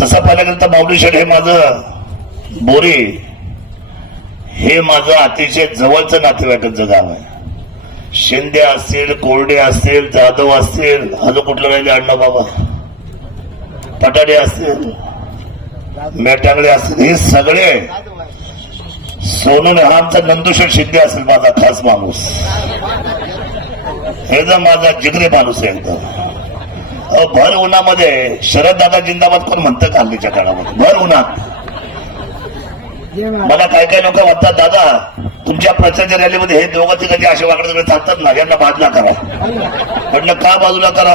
तसं पाहिलं गेलं तर माऊली शेठ हे माझं बोरी, हे माझं अतिशय जवळचं नातेवाईकांचं गाव आहे. शिंदे असतील, कोरडे असतील, जाधव असतील, अजून कुठलं राहिले अण्णा बाबा, पटाडे असतील, मेटांगळे असतील, हे सगळे सोनून हा आमचा नंदुशेठ शिंदे असेल माझा खास माणूस, हे जर माझा जिगरी माणूस आहे एकदम. भर उन्हामध्ये शरद दादा जिंदाबाद कोण म्हणतं हल्लीच्या काळामध्ये, भर उन्हात. मला काय काय लोक म्हणतात, दादा तुमच्या प्रचाराच्या रॅलीमध्ये हे दोघं तिघे असे वाकडे चालतात ना, यांना बाजूला करा. म्हटलं का बाजूला करा?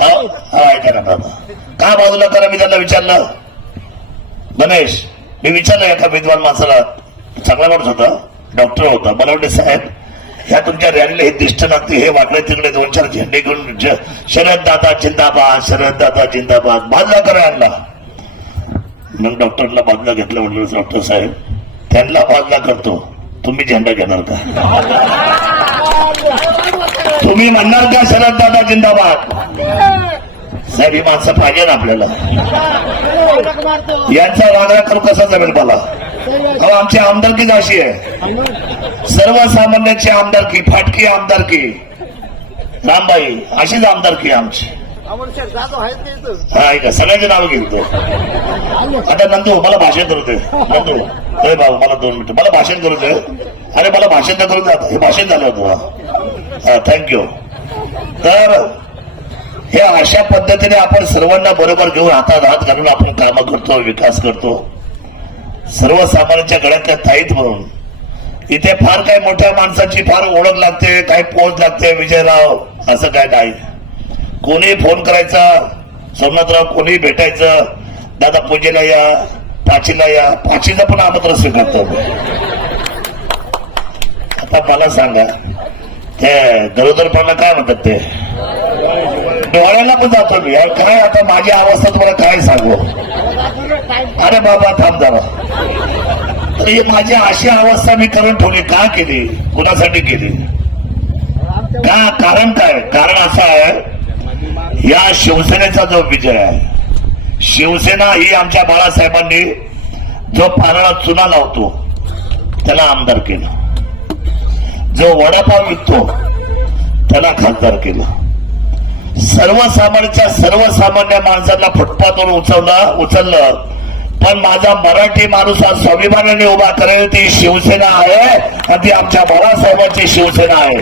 हा ऐका ना दादा, का बाजूला करा? मी त्यांना विचारलं, गणेश मी विचारलं एका विद्वान माणसाला, चांगला माणूस होता, डॉक्टर होता, मला वाटलं साहेब ह्या तुमच्या रॅलीला हे दिष्ट लागते, हे वाकडे तिकडे दोन चार झेंडे घेऊन शरद दादा जिंदाबाद, शरद दादा जिंदाबाद, बाजूला करा यांना. मग डॉक्टरला बाजूला घेतलं. म्हटलं डॉक्टर साहेब त्यांना बाजूला करतो, तुम्ही झेंडा घेणार का? तुम्ही म्हणणार का शरद दादा जिंदाबाद? साहेब ही माणसं पाहिजे ना आपल्याला, यांचा वागणा करू कसा जमेल मला? आमची आमदारकी अशी आहे, सर्वसामान्यांची आमदारकी, फाटकी आमदारकी, रामबाई अशीच आमदारकी आमची. हा ऐका, सगळ्यांची नावं घेतो. आता नंदू मला भाषण करू दे. नंदू अरे बाबा मला 2 मिनिटं, मला भाषण करू दे. अरे मला भाषण तर करू दे, आता हे भाषण झालं होतं. थँक्यू. तर हे अशा पद्धतीने आपण सर्वांना बरोबर घेऊन हातात हात घालून आपण कामं करतो, विकास करतो. सर्वसामान्यांच्या गळ्यातल्या ताईत म्हणून इथे फार काही मोठ्या माणसाची फार ओळख लागते, काही पोच लागते. विजयराव असं काय नाही, कोणी फोन करायचा, सोमनाथराव कोणी भेटायचं, दादा पूजेला या, पाचीला या, पाचीला पण आमंत्रण स्वीकारतो. आता मला सांगा ते गरोदरपणा काय म्हणतात, ते डोळ्याला पण जातो मी. काय आता माझी अवस्था तुम्हाला काय सांगू? अरे बाबा थांब जरा. तर ही माझी अशी अवस्था मी करून ठेवली. का केली? कुणासाठी केली? का? कारण काय? कारण असं आहे, या शिवसेनेचा जो विजय आहे, शिवसेना ही आमच्या बाळासाहेबांनी जो पारळात चुना लावतो त्याला आमदार केलं, जो वडापाव विकतो त्याला खासदार केलं, सर्वसामान्य माणसाला फुटपाथवर उचललं. पण माझा मराठी माणूस आज स्वाभिमानाने उभा करेल ती शिवसेना आहे, आणि ती आमच्या बाळासाहेबांची शिवसेना आहे.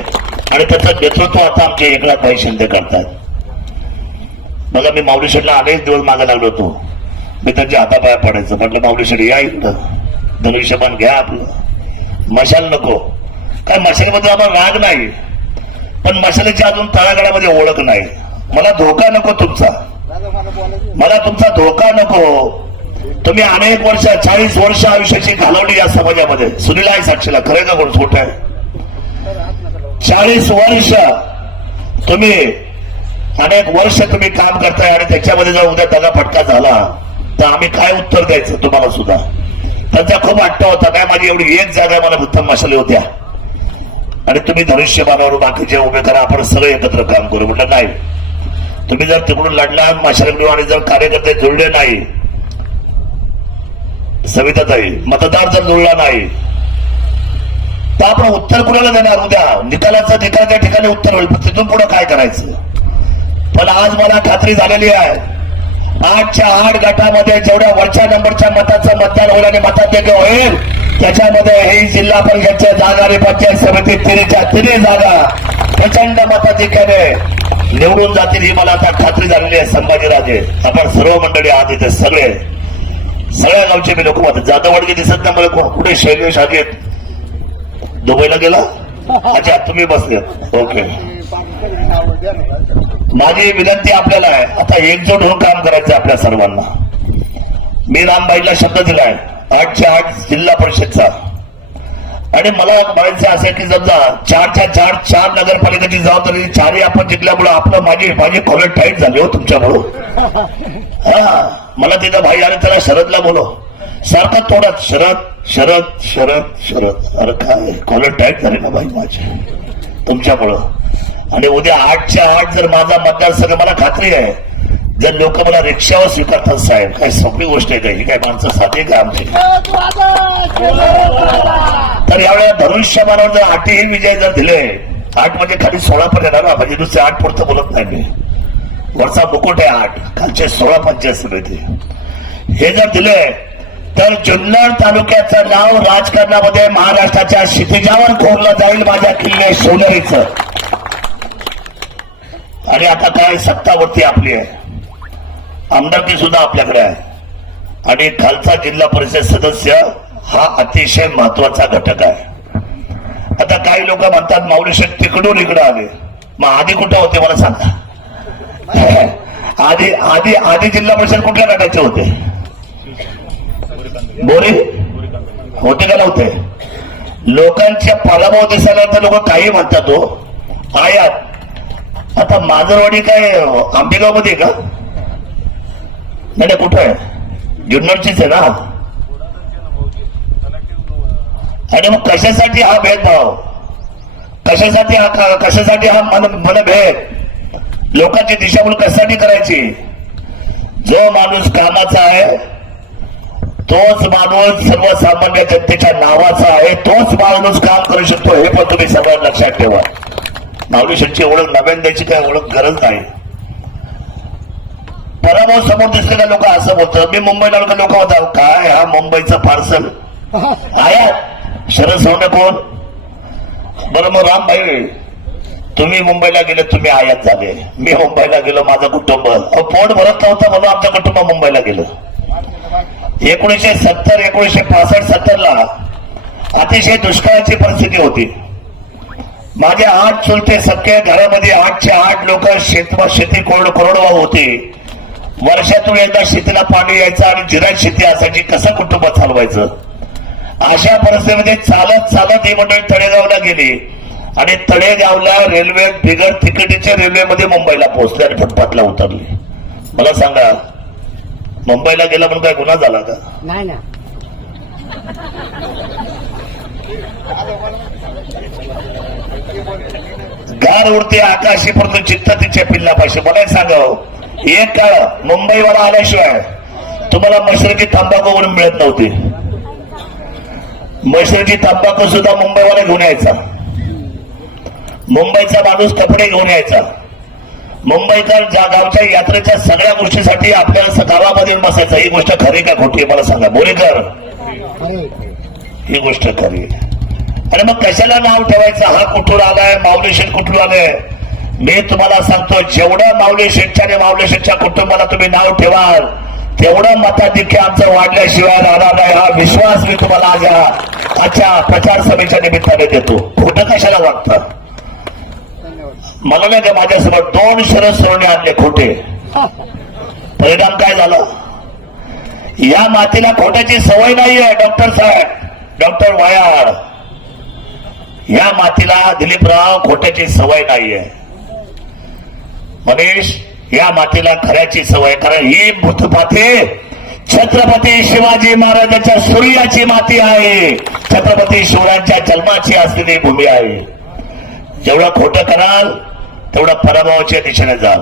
आणि त्याचं नेतृत्व आता आमचे एकनाथभाई शिंदे करतात. बघा मी माऊली शेठला अनेक दिवस मागे लागलो होतो, मी त्यांच्या हातापाया पडायचं. म्हटलं माऊली शेठ या इकडं, धनुष्यबाण घ्या आपलं, मशाल नको. काय मशालमध्ये आम्हाला राग नाही, पण मशालीची अजून तळागाळामध्ये ओळख नाही. मला धोका नको तुमचा, मला तुमचा धोका नको. तुम्ही अनेक वर्ष 40 वर्ष आयुष्याची घालवली या समाजामध्ये. सुनील आहे साक्षीला, खरं का कोण खोट आहे? 40 वर्ष तुम्ही, अनेक वर्ष तुम्ही काम करताय, आणि त्याच्यामध्ये जर उद्या दगा फटका झाला तर आम्ही काय उत्तर द्यायचं तुम्हाला सुद्धा? त्यांचा खूप आट्टा होता, काय माझी एवढी एक जागा मला फक्त मशाली होत्या, आणि तुम्ही धनुष्यबाणावर बाकीचे उभे करा, आपण सगळे एकत्र काम करू. म्हटलं नाही, तुम्ही जर तिकडून लढला मशाली आणि जर कार्यकर्ते जुळले नाही, सविताताई मतदार जर जुळला नाही, तर आपण उत्तर कुणाला देणार? उद्या निकालाचं निकाल त्या ठिकाणी उत्तर होईल, पण तिथून पुढे काय करायचं? पण आज मला खात्री झालेली आहे, 8च्या 8 गटामध्ये जेवढ्या वरच्या नंबरच्या मताचं मतदान होईल आणि मताधिक्य होईल, त्याच्यामध्ये ही जिल्हा परिषदच्या जागा आणि पंचायत समिती 3 जागा प्रचंड मताधिक्याने निवडून जातील, ही मला आता खात्री झालेली आहे. संभाजीराजे आपण सर्व मंडळी आहात इथे, सगळ्या गावचे मी लोक होते. जाधव वडगे दिसत नाही मला, कुठे शैलेश आहेत, दुबईला गेला? अच्छा तुम्ही बसले, ओके. माझी विनंती आपल्याला आहे, आता एकजूट होऊन काम करायचं आपल्या सर्वांना. मी रामबाईला शब्द दिलाय 8च्या 8 जिल्हा परिषदचा, आणि मला म्हणायचं असं की समजा 4च्या 4 नगरपालिकेची जबाबदारी 4ही आपण जिंकल्यामुळे आपलं माझी कॉलेज टाईट झाली हो तुमच्यामुळं. हा मला तिथं भाई आणि त्याला शरदला बोलो, सारखं तोडत शरद. अरे काय कॉलेज टाईट झाली ना भाई माझी तुमच्यामुळं. आणि उद्या 8च्या 8 जर माझा मतदारसंघ, मला खात्री आहे जर लोक मला रिक्षावर स्वीकारतात साहेब, काय सोपी गोष्ट आहे का ही? काय माणसं साधी का आमची? तर यावेळेला धनुष्यबाणावर जर 8ही विजय जर दिले, 8 म्हणजे खाली 16 पण येणार ना, म्हणजे दुसरे 8 पुरतं बोलत नाही मी, वरचा मुकुट आहे 8, खालचे 16 पंचायत समिती, हे जर दिले तर जुन्नर तालुक्याचं नाव राजकारणामध्ये महाराष्ट्राच्या क्षितिजावर कोरलं जाईल माझ्या किल्ले सोनेरीचं. आणि आता काय सत्तावरती आपली आहे, आमदारकी सुद्धा आपल्याकडे आहे, आणि खालचा जिल्हा परिषद सदस्य हा अतिशय महत्वाचा घटक आहे. आता काही लोक म्हणतात माऊली शेठ तिकडून इकडे आले, मग आधी कुठे होते मला सांगा? आधी आधी आधी जिल्हा परिषद कुठल्या गटाचे होते? बोरी होते का नव्हते? लोकांच्या पराभव दिसायला तर लोक काही म्हणतात हो आयात. आता माजरवाडी काय आंबेगाव मध्ये का? नाही कुठं आहे? जुन्नरचीच आहे ना. आणि मग कशासाठी हा भेदभाव, कशासाठी हा मनभेद, लोकांची दिशाभूल कशासाठी करायची? जो माणूस कामाचा आहे तोच माणूस सर्वसामान्य जनतेच्या नावाचा आहे, तोच माणूस काम करू शकतो, हे पण तुम्ही सगळं लक्षात ठेवा. माऊली शेठची ओळख नव्याने द्यायची काय ओळख गरज नाही. पराभव समोर दिसलेल्या लोक असं बोलतात, मी मुंबईला लोक होता काय हा मुंबईचं पार्सल आयात शरद सोने कोण? बरं मग रामभाई तुम्ही मुंबईला गेले, तुम्ही आयात झाले, मी मुंबईला गेलो, माझं कुटुंब पोट भरत नव्हतं म्हणून आमचं कुटुंब मुंबईला गेलं. 1970 1965-70 ला अतिशय दुष्काळाची परिस्थिती होती. माझे 8 चुलते सख्खे घरामध्ये 8चे 8 लोक शेती कोरडवाहू होती. वर्षातून एकदा शेतीला पाणी यायचं आणि जिरायत शेती असायची, कसं कुटुंब चालवायचं? अशा परिस्थितीमध्ये चालत चालत ही मंडळी तळेगावला गेली आणि तळेगावला रेल्वे बिगर तिकिटीच्या रेल्वेमध्ये मुंबईला पोहोचले आणि फुटपाथला उतरली. मला सांगा मुंबईला गेला म्हणून काय गुन्हा झाला का? नाही ना. गार उडते आकाशी परंतु चित्त तिच्या पिल्लापाशी. मला एक सांगावं, एक काळ मुंबईवर आल्याशिवाय तुम्हाला मशरूची तंबाखू म्हणून मिळत नव्हती. मशरूची तंबाखू सुद्धा मुंबईवाला घेऊन यायचा, मुंबईचा माणूस कपडे घेऊन यायचा, मुंबईकर ज्या गावच्या यात्रेच्या सगळ्या गोष्टीसाठी आपल्याला गावामध्ये बसायचं. ही गोष्ट खरी का खोटी मला सांगा बोरीकर? ही गोष्ट खरी. आणि मग कशाला नाव ठेवायचं? हा कुठून आलाय, माऊली शेठ कुठून आलाय? मी तुम्हाला सांगतो, जेवढं माऊली शेठच्या आणि माऊली शेठच्या कुटुंबाला तुम्ही नाव ठेवाल तेवढं मताधिक्य आमचं वाढल्याशिवाय राहणार नाही. हा विश्वास मी तुम्हाला आज आजच्या प्रचार सभेच्या निमित्ताने देतो. खोटं कशाला वाटतं? मला नाही का माझ्यासमोर 2 शरद सोडणे आणले खोटे. परिणाम काय झाला? या मातीला खोट्याची सवय नाहीये डॉक्टर साहेब, डॉक्टर वायाळ. या मातीला दिलीपराव खोट्याची सवय नाहीये. मनीष, या मातीला खऱ्याची सवय. कारण ही मृतपाती छत्रपती शिवाजी महाराजांच्या सूर्याची माती आहे, छत्रपती शिवरायांच्या जन्माची असलेली भूमी आहे. जेवढं खोटं कराल तेवढं पराभवाच्या दिशेने जाल.